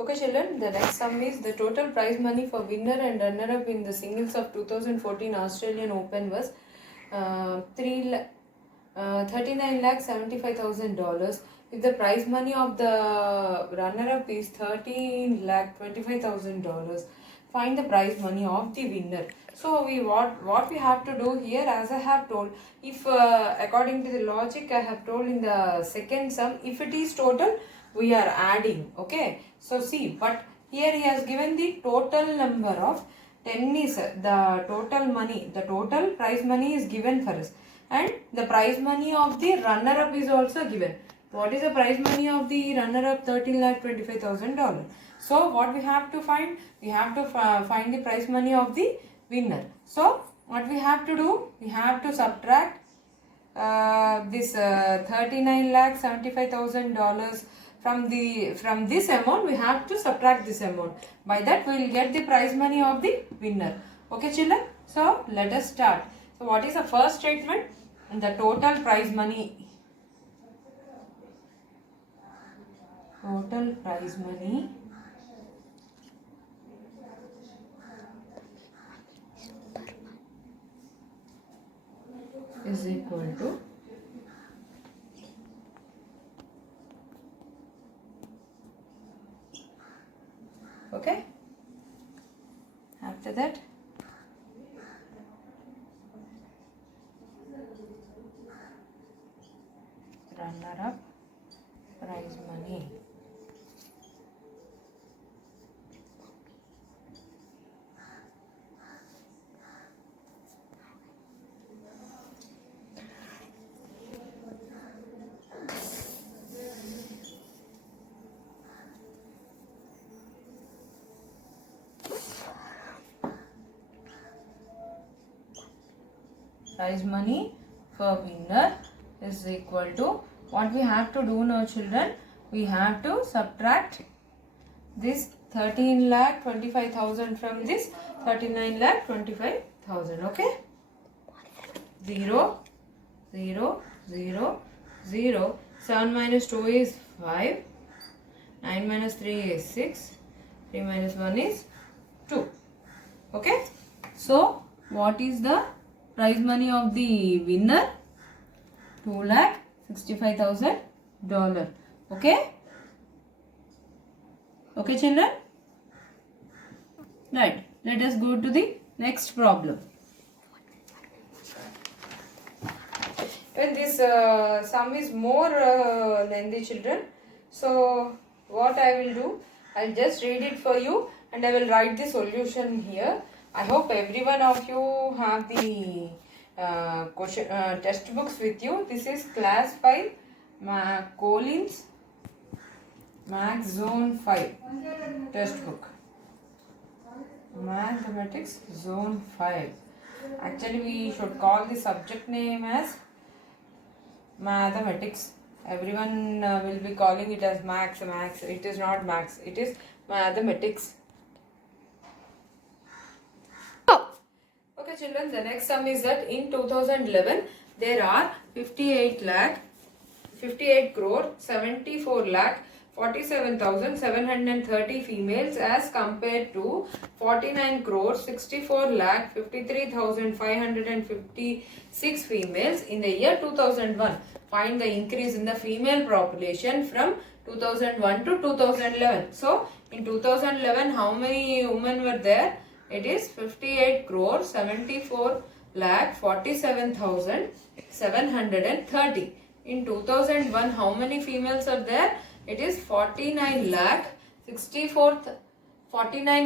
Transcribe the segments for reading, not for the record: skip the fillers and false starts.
Okay children, the next sum is the total prize money for winner and runner-up in the singles of 2014 Australian Open was $39,75,000. If the prize money of the runner-up is $13,25,000, find the prize money of the winner. So what we have to do here, as I have told, if according to the logic I have told in the second sum, if it is total, we are adding. Okay, so see, but here he has given the total number of 10 is the total money, the total prize money is given for us, and the prize money of the runner up is also given. What is the prize money of the runner up? $13,25,000. So what we have to find? We have to find the prize money of the winner. So what we have to do? We have to subtract this $39,75,000 from this amount. We have to subtract this amount. By that we will get the prize money of the winner. Okay children, so let us start. So what is the first statement? The total prize money is equal to okay. After that, runner up prize money for winner is equal to, what we have to do now children, we have to subtract this 13,25,000 from this 39,25,000. okay, 0 0 0 0. 7 minus 2 is 5, 9 minus 3 is 6, 3 minus 1 is 2. okay, so what is the prize money of the winner? $2,65,000. okay, okay children, right. Let us go to the next problem. When this sum is more lengthy children, so what I will do, I'll just read it for you and I will write the solution here. I hope every one of you have the test books with you. This is class 5 Collins Max Zone 5 test book, Mathematics Zone 5. Actually we should call the subject name as Mathematics. Everyone will be calling it as Max. It is not Max, it is Mathematics. Okay children, the next sum is that in 2011 there are 58 crore 74 lakh 47,730 females as compared to 49 crore 64 lakh 53,556 females in the year 2001. Find the increase in the female population from 2001 to 2011. So in 2011 how many women were there? It is 58 crore 74 lakh 47,730. In 2001 how many females are there? It is 49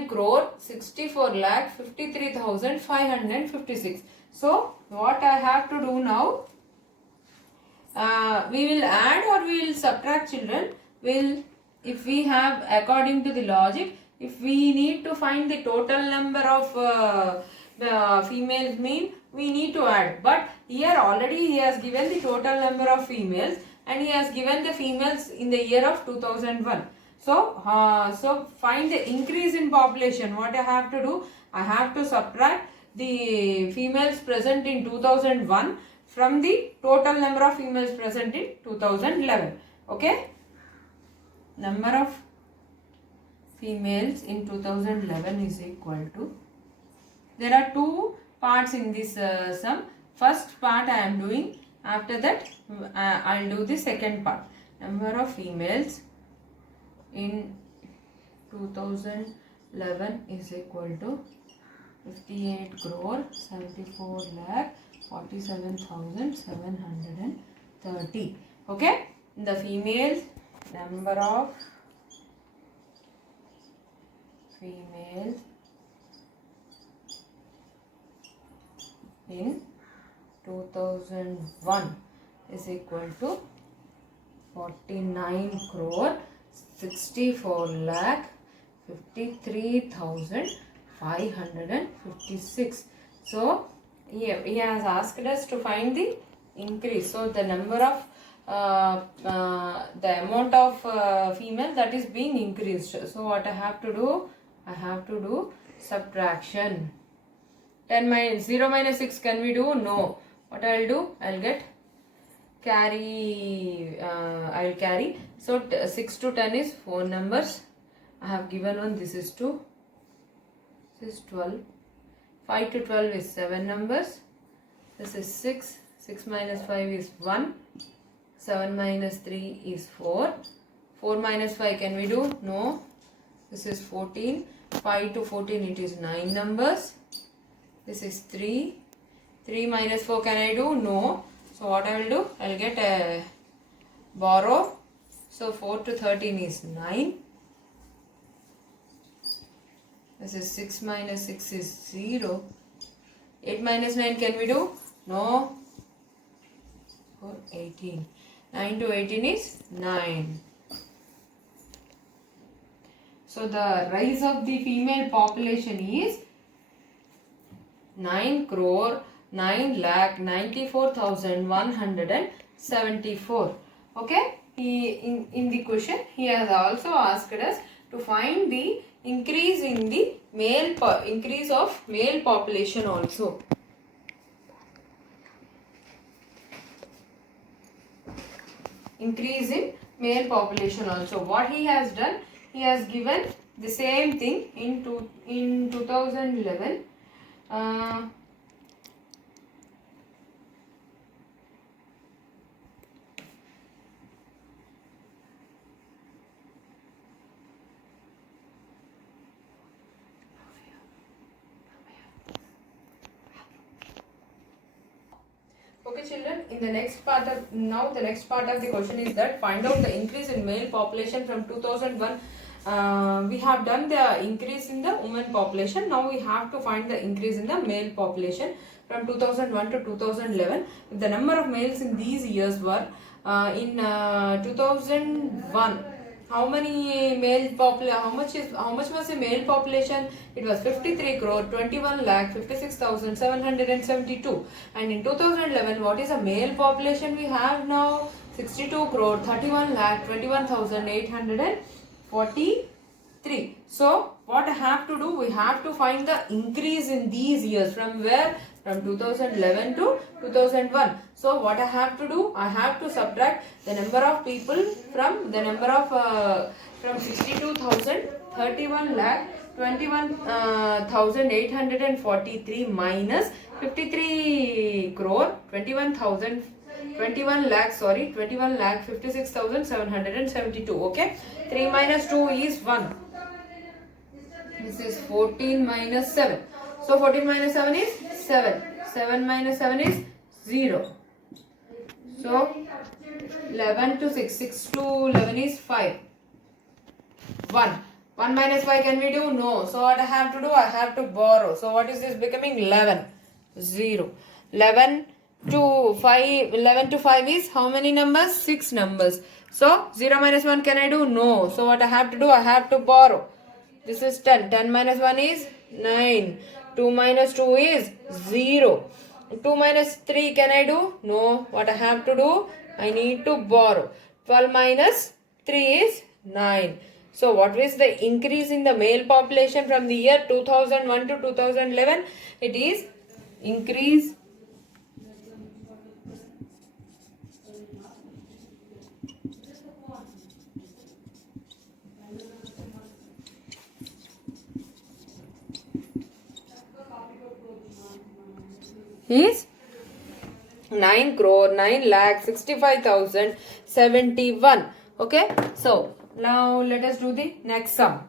crore 64 lakh 53,556. So what I have to do now? We will add or we will subtract children. If we have, according to the logic, if we need to find the total number of females mean, we need to add. But here already he has given the total number of females and he has given the females in the year of 2001. So, so find the increase in population. What I have to do? I have to subtract the females present in 2001 from the total number of females present in 2011. Okay? Number of females in 2011 is equal to, there are two parts in this sum. First part I am doing, after that I will do the second part. Number of females in 2011 is equal to 58 crore 74 lakh 47,730. Okay, the females, number of females in 2001 is equal to 49 crore 64 lakh 53,556. So he has asked us to find the increase. So the number of the amount of female that is being increased. So what I have to do? I have to do subtraction. 10 minus 0 minus 6 can we do? No. What I will do? I will get carry. I will carry. So 6 to 10 is 4 numbers. I have given one. This is 2. This is 12. 5 to 12 is 7 numbers. This is 6. 6 minus 5 is 1. 7 minus 3 is 4. 4 minus 5 can we do? No. This is 14. 5 to 14 it is 9 numbers. This is 3. 3 minus 4 can I do? No. So what I will do? I will get a borrow. So 4 to 13 is 9. This is 6 minus 6 is 0. 8 minus 9 can we do? No. 4, 18. 9 to 18 is 9. So the rise of the female population is 9 crore 9 lakh 94,174. Okay. In the question he has also asked us to find the increase in the increase of male population also. Increase in male population also. What he has done? He has given the same thing in 2011. Okay children, in the next part of the next part of the question is that find out the increase in male population from 2001. We have done the increase in the women population. Now we have to find the increase in the male population from 2001 to 2011. If the number of males in these years were in 2001, how many male population? How much was the male population? It was 53 crore 21 lakh 56,772. And in 2011, what is the male population we have now? 62 crore 31 lakh 21,843. So what I have to do? We have to find the increase in these years. From where? From 2011 to 2001. So what I have to do? I have to subtract the number of people from the number of from 62,000 31 lakh 21,843 minus 53 crore 21 lakh 56,772. Okay, 3 minus 2 is 1. This is 14 minus 7. So 14 minus 7 is 7. 7 minus 7 is 0. So 11 to 6. 6 to 11 is 5. 1. 1 minus 5 can we do? No. So what I have to do? I have to borrow. So what is this becoming? 11. 0. 11 to 5. 11 to 5 is how many numbers? 6 numbers. So 0 minus 1 can I do? No. So what I have to do? I have to borrow. This is 10. 10 minus 1 is 9. 2 minus 2 is 0. 2 minus 3 can I do? No. What I have to do? I need to borrow. 12 minus 3 is 9. So what is the increase in the male population from the year 2001 to 2011? It is increase is 9 crore 9 lakh 65,071. Okay, so now let us do the next sum.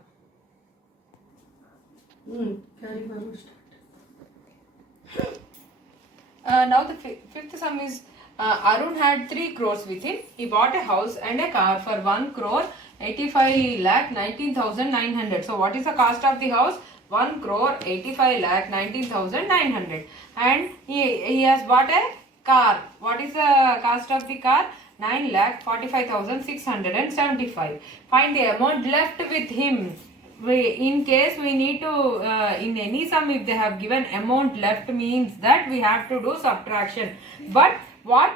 Now the fifth sum is Arun had 3 crores with him. He bought a house and a car for 1 crore 85 lakh 19,900. So what is the cost of the house? 1 crore 85 lakh 19,900. And he has bought a car. What is the cost of the car? 9 lakh 45,675. Find the amount left with him. In case we need to, in any sum, if they have given amount left, means that we have to do subtraction. But what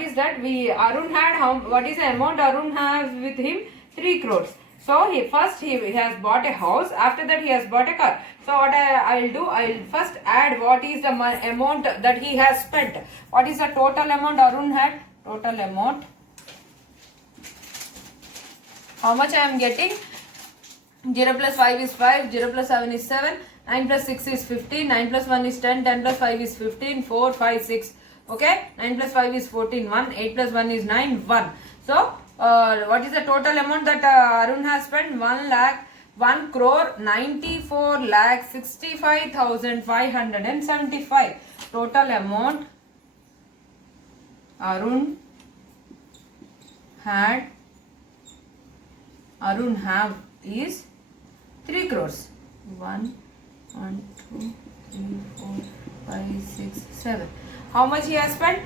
is that? Arun had what is the amount Arun has with him? 3 crores. So he has bought a house. After that he has bought a car. So what I will do, I will first add what is the amount that he has spent. What is the total amount Arun had? Total amount. How much I am getting? 0 plus 5 is 5, 0 plus 7 is 7, 9 plus 6 is 15, 9 plus 1 is 10, 10 plus 5 is 15, 4, 5, 6. Okay, 9 plus 5 is 14, 1, 8 plus 1 is 9, 1. So, what is the total amount that Arun has spent? 1 crore 94 lakh 65,575. Total amount Arun have is 3 crores. 1, 2, 3, 4, 5, 6, 7. How much he has spent?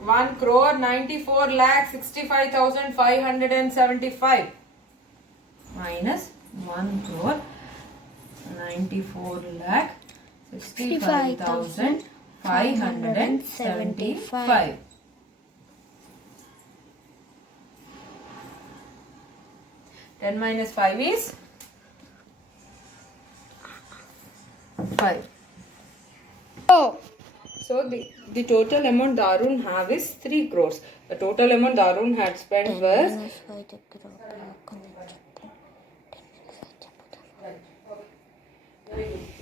1 crore 94 lakh 65,575 minus 1 crore 94 lakh 65,575. 10 minus 5 is 5. Oh. So the total amount the Arun have is 3 crores. The total amount the Arun had spent was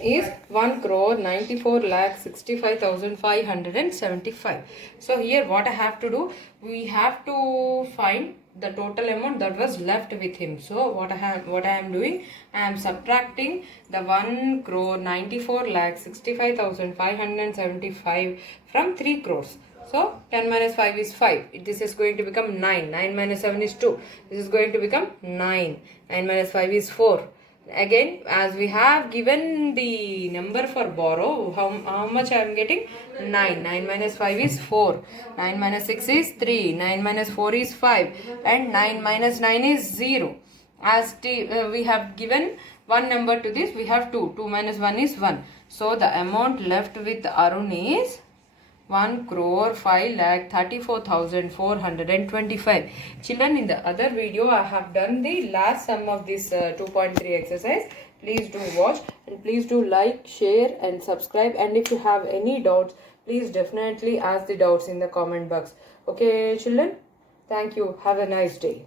is 1 crore 94 lakh 65,575. So here what I have to do, we have to find the total amount that was left with him. So what I am doing, I am subtracting the 1 crore 94 lakh 65,575 from 3 crores. So 10 minus 5 is 5. This is going to become 9. 9 minus 7 is 2. This is going to become 9. 9 minus 5 is 4. Again, as we have given the number for borrow, how much I am getting? 9. 9 minus 5 is 4. 9 minus 6 is 3. 9 minus 4 is 5. And 9 minus 9 is 0. As we have given one number to this, we have 2. 2 minus 1 is 1. So the amount left with Arun is 1 crore 5 lakh 34,425. Children, in the other video I have done the last sum of this 2.3 exercise. Please do watch and please do like, share and subscribe. And if you have any doubts, please definitely ask the doubts in the comment box. Okay children, thank you. Have a nice day.